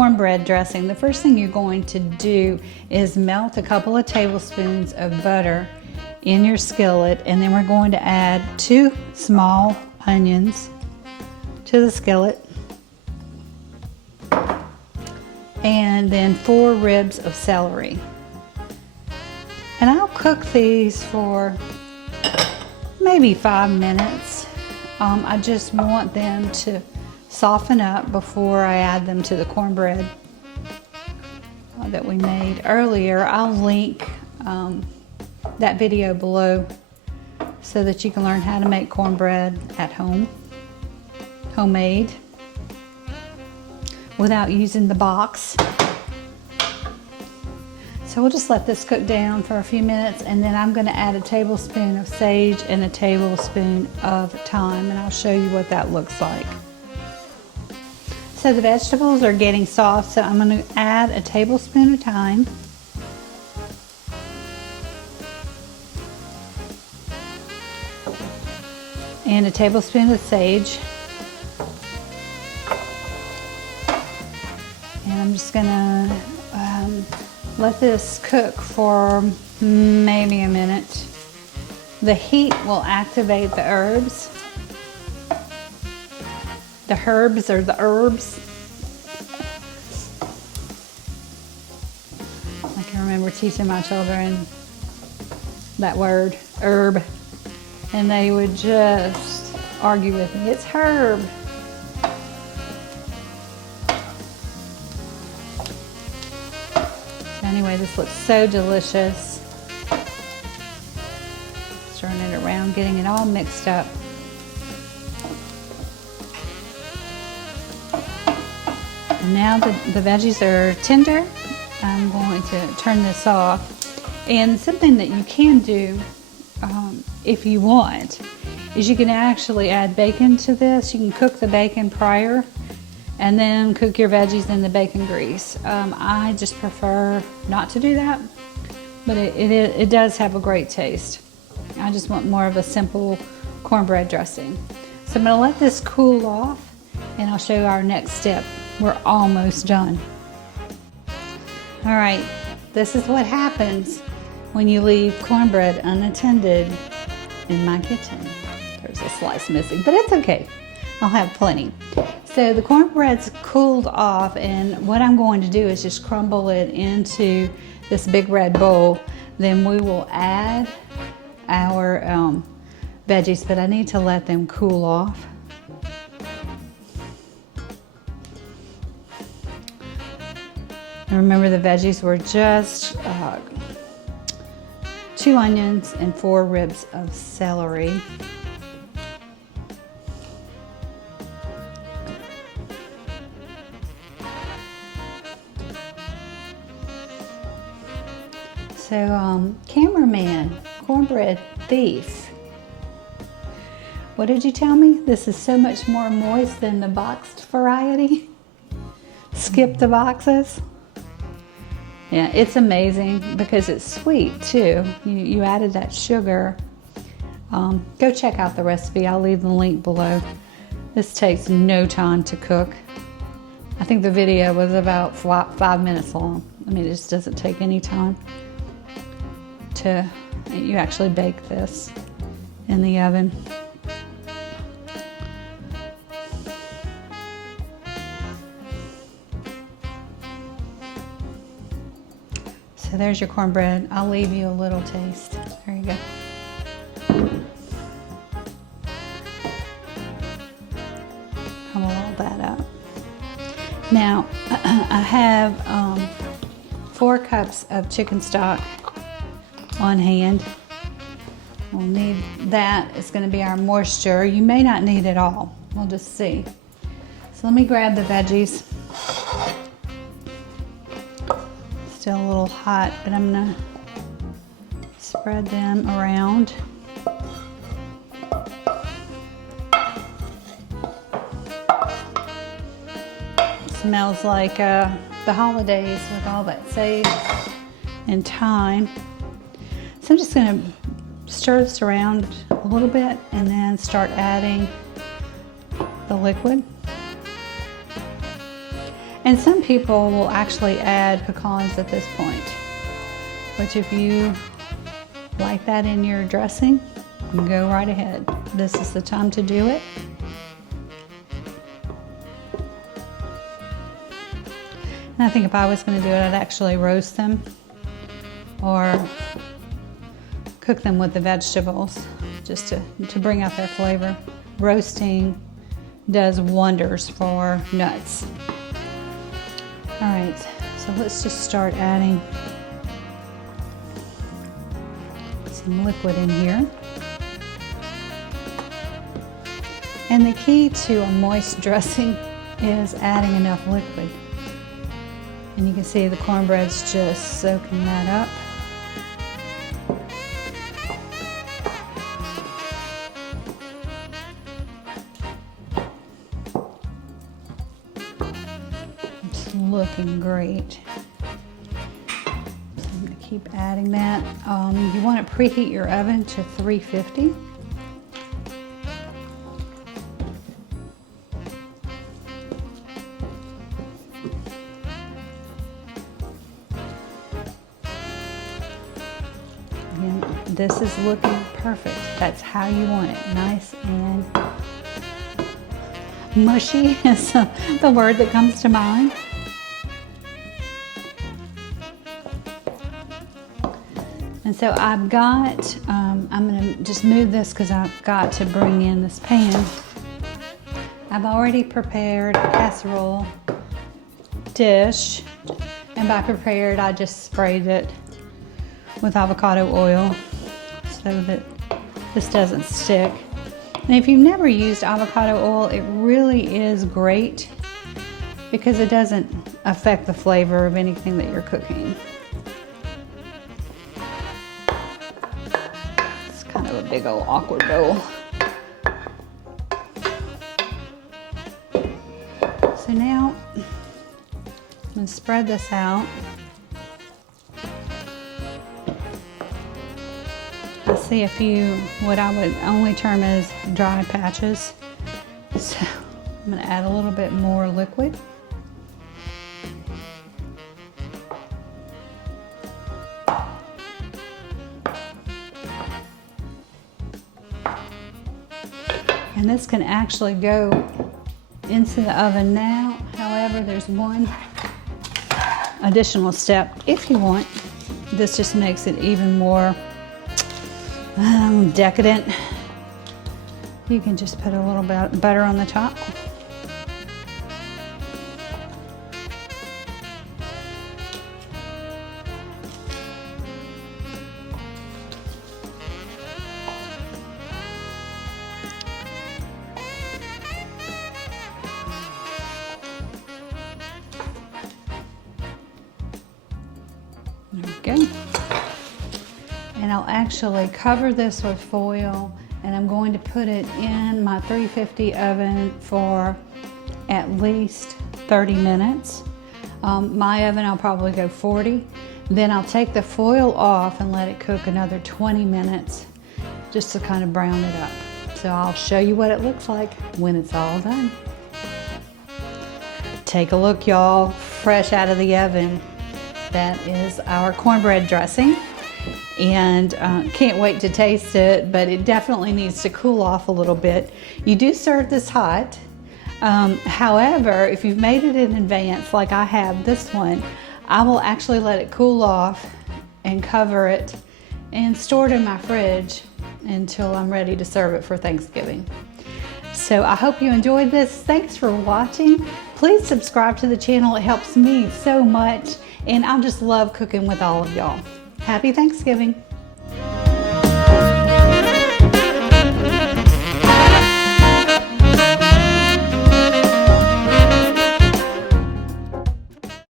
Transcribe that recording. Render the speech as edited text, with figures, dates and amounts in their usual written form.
cornbread dressing, the first thing you're going to do is melt a couple of tablespoons of butter in your skillet, and then we're going to add 2 small onions to the skillet, and then 4 ribs of celery. And I'll cook these for maybe 5 minutes. I just want them to soften up before I add them to the cornbread that we made earlier. I'll link that video below so that you can learn how to make cornbread at home, homemade, without using the box. So we'll just let this cook down for a few minutes, and then I'm going to add a tablespoon of sage and a tablespoon of thyme, and I'll show you what that looks like. So the vegetables are getting soft, so I'm going to add a tablespoon of thyme, and a tablespoon of sage, and I'm just going to let this cook for maybe a minute. The heat will activate the herbs. The herbs or the herbs. I can remember teaching my children that word, herb, and they would just argue with me. It's herb. Anyway, this looks so delicious. Stirring it around, getting it all mixed up. And now the veggies are tender. I'm going to turn this off. And something that you can do, if you want, is you can actually add bacon to this. You can cook the bacon prior and then cook your veggies in the bacon grease. I just prefer not to do that, but it does have a great taste. I just want more of a simple cornbread dressing. So I'm gonna let this cool off, and I'll show you our next step. We're almost done. All right, this is what happens when you leave cornbread unattended in my kitchen. There's a slice missing, but it's okay. I'll have plenty. So the cornbread's cooled off, and what I'm going to do is just crumble it into this big red bowl. Then we will add our veggies, but I need to let them cool off. And remember, the veggies were just 2 onions and 4 ribs of celery. So, cameraman, cornbread thief, what did you tell me? This is so much more moist than the boxed variety. Skip the boxes. Yeah, it's amazing because it's sweet too. You added that sugar. Go check out the recipe. I'll leave the link below. This takes no time to cook. I think the video was about 5 minutes long. I mean, it just doesn't take any time. You actually bake this in the oven. So there's your cornbread. I'll leave you a little taste. There you go. Crumble all that up. Now, I have 4 cups of chicken stock on hand. We'll need that. It's going to be our moisture. You may not need it all. We'll just see. So let me grab the veggies. Still a little hot, but I'm going to spread them around. Smells like the holidays with all that sage and thyme. So I'm just going to stir this around a little bit and then start adding the liquid. And some people will actually add pecans at this point, which if you like that in your dressing, go right ahead. This is the time to do it. And I think if I was going to do it, I'd actually roast them or cook them with the vegetables just to bring out their flavor. Roasting does wonders for nuts. All right, so let's just start adding some liquid in here. And the key to a moist dressing is adding enough liquid. And you can see the cornbread's just soaking that up. It's looking great. So I'm going to keep adding that. You want to preheat your oven to 350. And this is looking perfect. That's how you want it. Nice and mushy is the word that comes to mind. And so I've got, I'm going to just move this because I've got to bring in this pan. I've already prepared a casserole dish, and by prepared I just sprayed it with avocado oil so that this doesn't stick. And if you've never used avocado oil, it really is great because it doesn't affect the flavor of anything that you're cooking. It's kind of a big old awkward bowl. So now I'm going to spread this out. I see a few, what I would only term as dry patches. So I'm going to add a little bit more liquid. And this can actually go into the oven now. However, there's one additional step if you want. This just makes it even more decadent. You can just put a little bit butter on the top. There we go. And I'll actually cover this with foil, and I'm going to put it in my 350 oven for at least 30 minutes. My oven, I'll probably go 40. Then I'll take the foil off and let it cook another 20 minutes just to kind of brown it up. So I'll show you what it looks like when it's all done. Take a look, y'all, fresh out of the oven. That is our cornbread dressing. And can't wait to taste it, but it definitely needs to cool off a little bit. You do serve this hot. However, if you've made it in advance, like I have this one, I will actually let it cool off and cover it and store it in my fridge until I'm ready to serve it for Thanksgiving. So I hope you enjoyed this. Thanks for watching. Please subscribe to the channel. It helps me so much, and I just love cooking with all of y'all. Happy Thanksgiving.